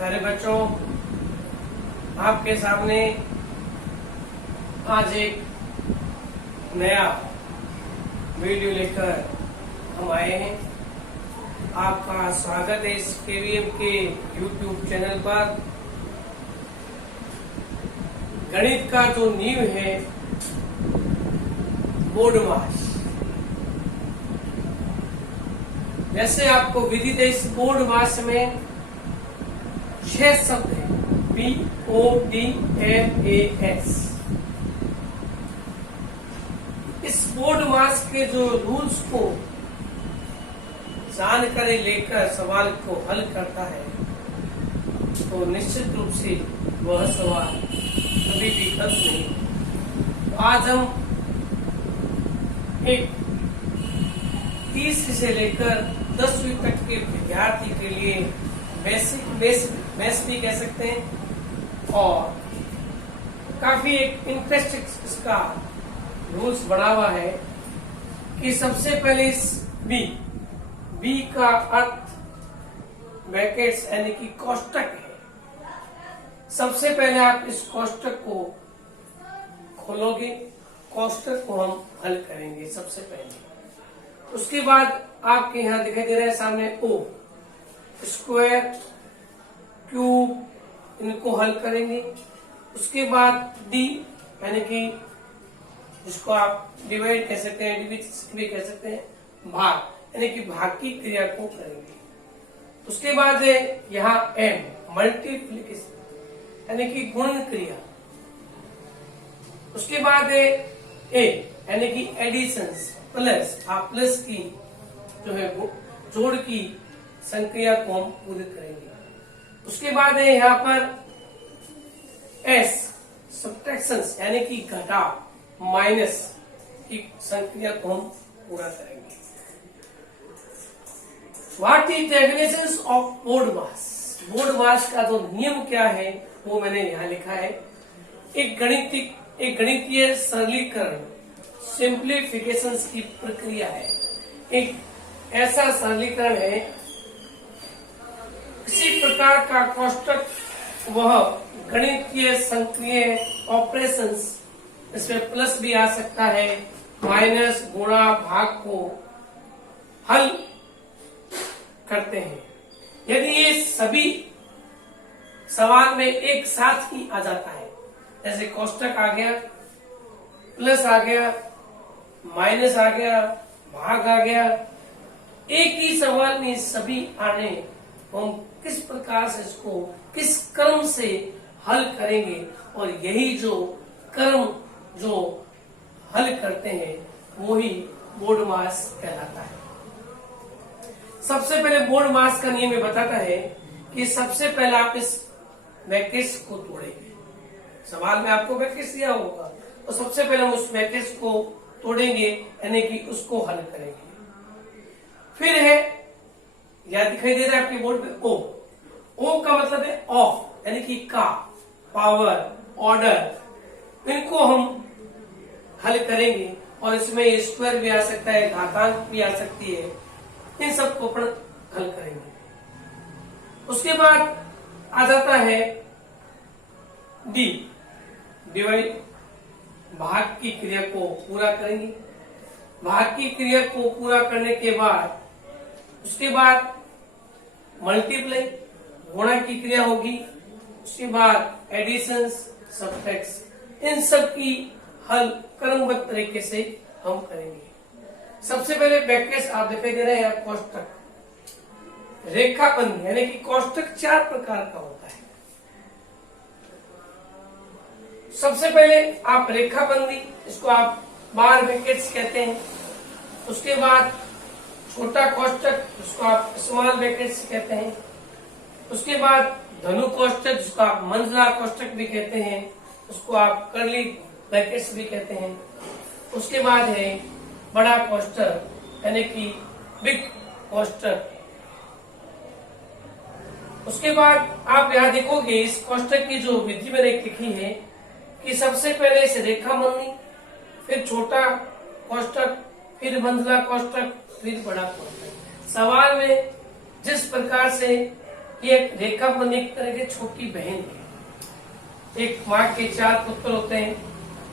प्यारे बच्चों, आपके सामने आज एक नया वीडियो लेकर हम आए हैं। आपका स्वागत है इस केवीएम के यूट्यूब चैनल पर। गणित का जो नींव है बोर्ड मास, जैसे आपको विदित है, इस बोर्ड मास में 6 शब्द है, BODMAS। इस बोर्ड मास के जो रूल्स को जानकारी लेकर सवाल को हल करता है तो निश्चित रूप से वह सवाल कभी भी गलत नहीं। आज हम एक 30 से लेकर 10वीं तक के विद्यार्थी के लिए बेसिक मैथ्स भी कह सकते हैं और काफी एक इंटरेस्टिंग इसका रूल्स बना हुआ है कि सबसे पहले इस बी का अर्थ ब्रैकेट्स यानी कि कोष्टक है। सबसे पहले आप इस कोष्टक को खोलोगे, कोष्टक को हम हल करेंगे सबसे पहले। उसके बाद आपके यहाँ दिखाई दे रहा है सामने ओ, स्क्वायर, क्यूब, इनको हल करेंगे। उसके बाद डी यानी कि जिसको आप डिवाइड कह सकते हैं, डिविजन भी कह सकते हैं, भाग यानी कि भाग की क्रिया को करेंगे। उसके बाद है यहाँ एम, मल्टीप्लिकेशन यानी कि गुणन क्रिया। उसके बाद है ए यानी कि एडिशन, प्लस, आप प्लस की जो है जोड़ की संक्रिया को हम पूरी करेंगे। उसके बाद है यहाँ पर एस, सब्ट्रैक्शन यानी कि घटाव, माइनस की संक्रिया को हम पूरा करेंगे। What is definition of board mass? Board mass का जो नियम क्या है वो मैंने यहाँ लिखा है। एक गणितीय सरलीकरण, सिंप्लीफिकेशन की प्रक्रिया है। एक ऐसा सरलीकरण है, किसी प्रकार का कोष्टक, वह गणितीय संक्रिय ऑपरेशंस, इसमें प्लस भी आ सकता है, माइनस, गुणा, भाग को हल करते हैं। यदि ये सभी सवाल में एक साथ ही आ जाता है, जैसे कोष्टक आ गया, प्लस आ गया, माइनस आ गया, भाग आ गया, एक ही सवाल में सभी आने, हम किस प्रकार से इसको किस क्रम से हल करेंगे, और यही जो क्रम जो हल करते हैं वही बोर्ड मास कहलाता है। सबसे पहले बोर्ड मास का नियम ये बताता है कि सबसे पहले आप इस ब्रैकेट्स को तोड़ेंगे। सवाल में आपको ब्रैकेट्स दिया होगा तो सबसे पहले हम उस ब्रैकेट्स को तोड़ेंगे यानी कि उसको हल करेंगे। फिर है, यह दिखाई दे रहा है आपके बोर्ड पे ओ का मतलब है ऑफ यानी कि का, पावर, ऑर्डर, इनको हम हल करेंगे और इसमें स्क्वायर भी आ सकता है, घातांक भी आ सकती है, इन सबको अपन हल करेंगे। उसके बाद आ जाता है डी, डिवाइड, भाग की क्रिया को पूरा करेंगे। भाग की क्रिया को पूरा करने के बाद उसके बाद मल्टीप्लाई, गुणा की क्रिया होगी। उसके बाद एडिशन, सब्ट्रैक्शन, इन सब की हल क्रमबद्ध तरीके से हम करेंगे। सबसे पहले ब्रैकेट्स आप दिखाई दे रहे हैं, कोष्टक, रेखाबंदी यानी कि कोष्टक 4 प्रकार का होता है। सबसे पहले आप रेखाबंदी, इसको आप बार ब्रैकेट्स कहते हैं। उसके बाद छोटा कोष्टक, जिसको आप स्मॉल ब्रैकेट्स कहते हैं। उसके बाद धनु कोष्टक, जिसको आप मंझला कोष्टक भी कहते हैं, उसको आप कर्ली ब्रैकेट्स भी कहते हैं। उसके बाद है बड़ा कोष्टक यानी कि बिग कोष्टक। उसके बाद आप यहाँ देखोगे इस कोष्टक की जो विधि मैंने लिखी है कि सबसे पहले इसे रेखाबंदी, फिर छोटा कोष्टक, फिर मंझला कोष्टक, फिर बड़ा कोष्टक। सवाल में जिस प्रकार से ये एक रेखा बंदी एक तरह की छोटी बहन है। एक माँ के 4 पुत्र होते हैं,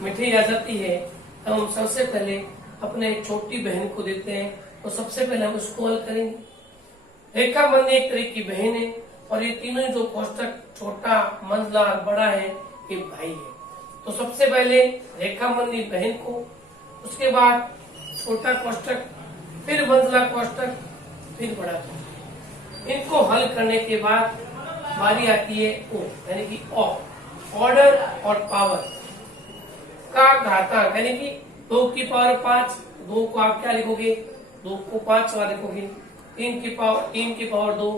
मिठाई आ जाती है तो हम सबसे पहले अपने छोटी बहन को देते हैं, तो सबसे पहले हम उसको हल करेंगे। रेखा बंदी एक तरह की बहन है और ये तीनों जो कोष्टक छोटा, मंझला और बड़ा है ये भाई है। तो सबसे पहले रेखा बंदी बहन को, उसके बाद छोटा कोष्टक, फिर मंझला कोष्टक, फिर बड़ा कोष्टक। इनको हल करने के बाद बारी आती है ओ, यानी कि ऑर्डर और पावर का घातांक, यानी कि 2 की पावर 5, 2 को आप क्या लिखोगे, 2 को 5 वाला लिखोगे, 3 की पावर 2,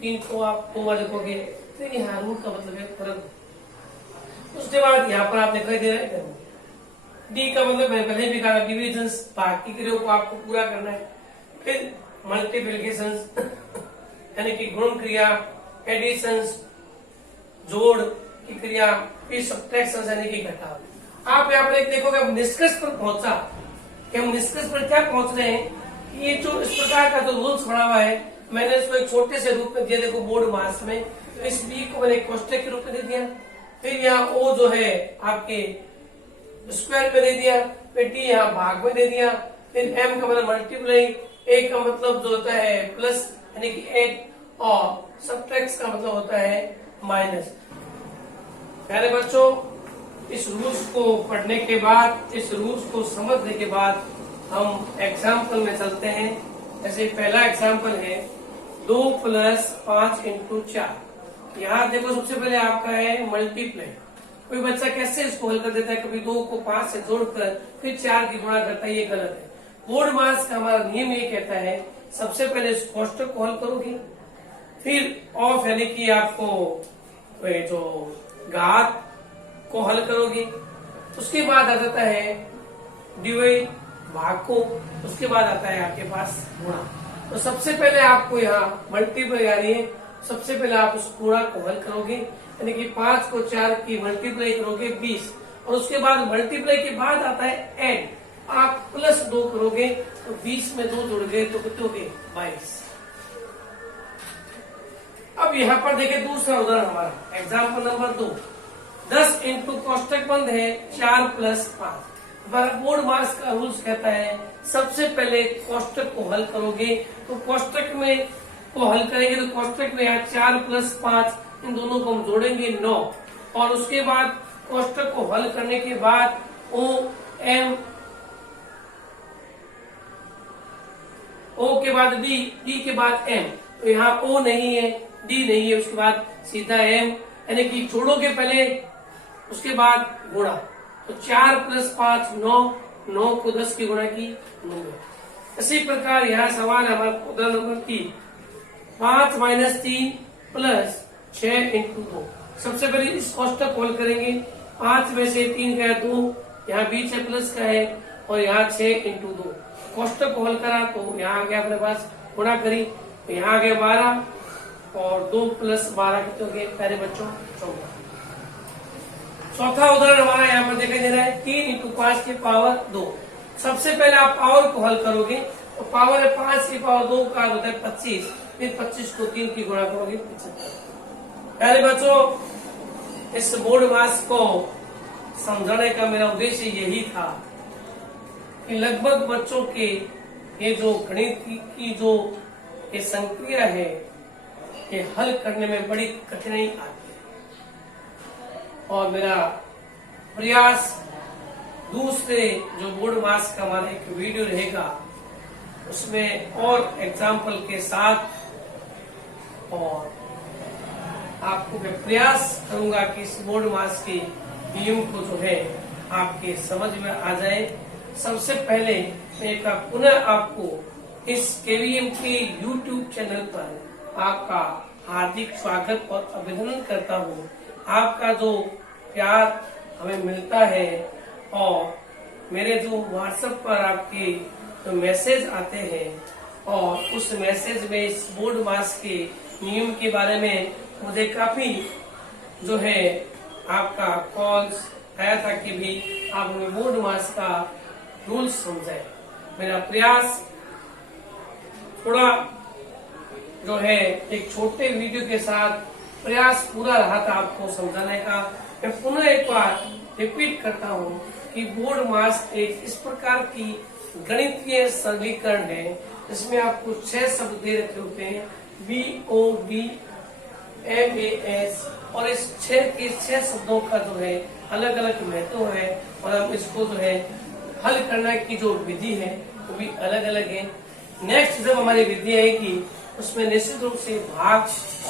3 को आप 2 वाला लिखोगे। फिर यहाँ रूट का मतलब है फर्क। उसके बाद यहाँ पर आप दिखाई दे रहे हैं डी का मतलब मैंने पहले भी कहा, डिविजन, बाकी क्रियाओं को आपको पूरा करना है। फिर मल्टीप्लिकेशन यानी कि गुण क्रिया, एडिशन जोड़ की क्रिया, फिर सब्ट्रैक्शन यानी कि घटाव। आप यहाँ पर एक देखोगे, अब निष्कर्ष पर पहुंचा कि हम निष्कर्ष पर क्या पहुंच रहे हैं कि ये जो इस प्रकार का जो रूल्स बना हुआ है, मैंने इसको एक छोटे से रूप में दिया, देखो बोर्ड मास में। तो इस बी को मैंने कोष्टक के रूप में दे दिया, फिर यहाँ ओ जो है आपके स्क्वायर में दे दिया, फिर टी यहाँ भाग में दे दिया, फिर एम का मतलब मल्टीप्लाई, ए का मतलब जो होता है प्लस यानी कि ऐड, और सब्ट्रैक्ट का मतलब होता है माइनस। प्यारे बच्चों, इस रूल्स को पढ़ने के बाद, इस रूल्स को समझने के बाद हम एग्जाम्पल में चलते हैं। जैसे पहला एग्जाम्पल है 2 + 5 × 4। यहाँ देखो सबसे पहले आपका है मल्टीप्लाई। कोई बच्चा कैसे इसको हल कर देता है, कभी 2 को 5 से जोड़कर फिर 4 की गुणा करता है, ये गलत है। बोर्ड मास का हमारा नियम ये कहता है सबसे पहले इस कोष्टक को हल करोगे, फिर ऑफ यानी कि आपको जो घात को हल करोगे, उसके बाद आ जाता है डिवाइड भाग को, उसके बाद आता है आपके पास गुणा। तो सबसे पहले आपको यहाँ मल्टीप्लाई यानी सबसे पहले आप उस गुणा को हल करोगे, यानी कि 5 को 4 की मल्टीप्लाई करोगे 20, और उसके बाद मल्टीप्लाई के बाद आता है ऐड, आप +2 करोगे तो 20 में 2 जुड़ गए तो कितने हो गए 22। अब यहाँ पर देखें दूसरा उदाहरण हमारा एग्जाम्पल नंबर 2। 10 × कोष्टक बंद है 4 + 5। बोर्ड मास का रूल्स कहता है सबसे पहले कोष्टक को हल करोगे, तो कोष्टक में को हल करेंगे तो कोष्टक में यहाँ 4 + 5, इन दोनों को हम जोड़ेंगे 9, और उसके बाद कोष्टक को हल करने के बाद ओ के बाद डी के बाद एम, तो यहाँ ओ नहीं है, डी नहीं है, उसके बाद सीधा एम, यानी कि जोड़ोगे पहले उसके बाद गुणा। तो 4 + 5 9 को 10 की गुणा की 9। इसी प्रकार यहाँ सवाल है हमारा उदाहरण नंबर 3, 5 - 3 + 6 × 2। सबसे पहले इस कोष्टक को हल करेंगे, 5 में से 3 का है 2, यहाँ बीच है प्लस का है, और यहाँ 6 × 2। कोष्टक को हल करा तो यहाँ आ गया अपने पास, गुणा करी तो यहाँ आ गया 12, और 2 + 12 कितने हो गए प्यारे बच्चों 14। चौथा उदाहरण हमारा यहाँ पर देखा जा रहा है 3 × 5 की पावर 2। सबसे पहले आप पावर को हल करोगे, तो पावर है 5 की पावर 2 का होता है 25, फिर 25 को 3 की गुणा करोगे 75। प्यारे बच्चों, इस बोर्ड मास को समझाने का मेरा उद्देश्य यही था कि लगभग बच्चों के ये जो गणित की जो ये संक्रिया है, ये हल करने में बड़ी कठिनाई आती है, और मेरा प्रयास दूसरे जो बोर्ड मास का हमारा एक वीडियो रहेगा उसमें और एग्जाम्पल के साथ, और आपको मैं प्रयास करूंगा कि इस बोर्ड मास के नियम को जो है आपके समझ में आ जाए। सबसे पहले मैं पुनः आपको इस केवीएम के YouTube चैनल पर आपका हार्दिक स्वागत और अभिनंदन करता हूँ। आपका जो प्यार हमें मिलता है, और मेरे जो WhatsApp पर आपके जो मैसेज आते हैं, और उस मैसेज में इस बोर्ड मास के नियम के बारे में मुझे काफी जो है आपका कॉल्स आया था कि भी आप हमें बोर्ड मास का रूल्स समझाए। मेरा प्रयास थोड़ा जो है एक छोटे वीडियो के साथ प्रयास पूरा रहा था आपको समझाने का। मैं पुनः एक बार रिपीट करता हूँ कि बोर्ड मास एक इस प्रकार की गणितीय सरलीकरण है इसमें आपको 6 शब्द दे रखे होते हैं, BODMAS, और इस 6 शब्दों का जो है अलग अलग महत्व है और हम इसको जो है हल करने की जो विधि है वो भी अलग अलग है। नेक्स्ट जब हमारी विधि आएगी उसमें निश्चित रूप से भाग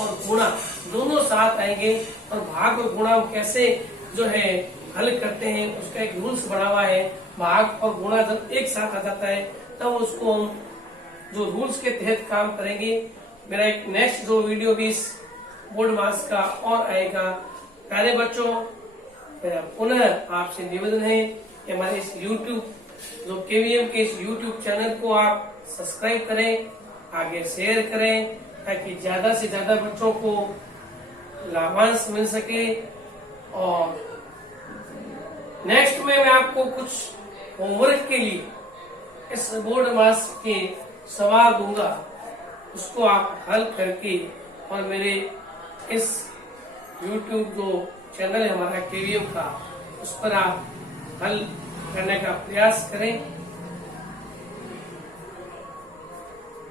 और गुणा दोनों साथ आएंगे, और भाग और गुणा कैसे जो है हल करते हैं उसका एक रूल्स बना हुआ है। भाग और गुणा जब एक साथ आ जाता है तब उसको हम जो रूल्स के तहत काम करेंगे। मेरा एक नेक्स्ट जो वीडियो भी इस बोर्ड मास का और आएगा। प्यारे बच्चों, मेरा पुनः आपसे निवेदन है कि हमारे इस यूट्यूब जो केवीएम के इस यूट्यूब चैनल को आप सब्सक्राइब करें, आगे शेयर करें, ताकि ज्यादा से ज्यादा बच्चों को लाभांश मिल सके। और नेक्स्ट में मैं आपको कुछ होमवर्क के लिए इस बोर्ड मास के सवाल दूंगा, उसको आप हल करके और मेरे इस YouTube जो चैनल है हमारा केवीएम का, उस पर आप हल करने का प्रयास करें।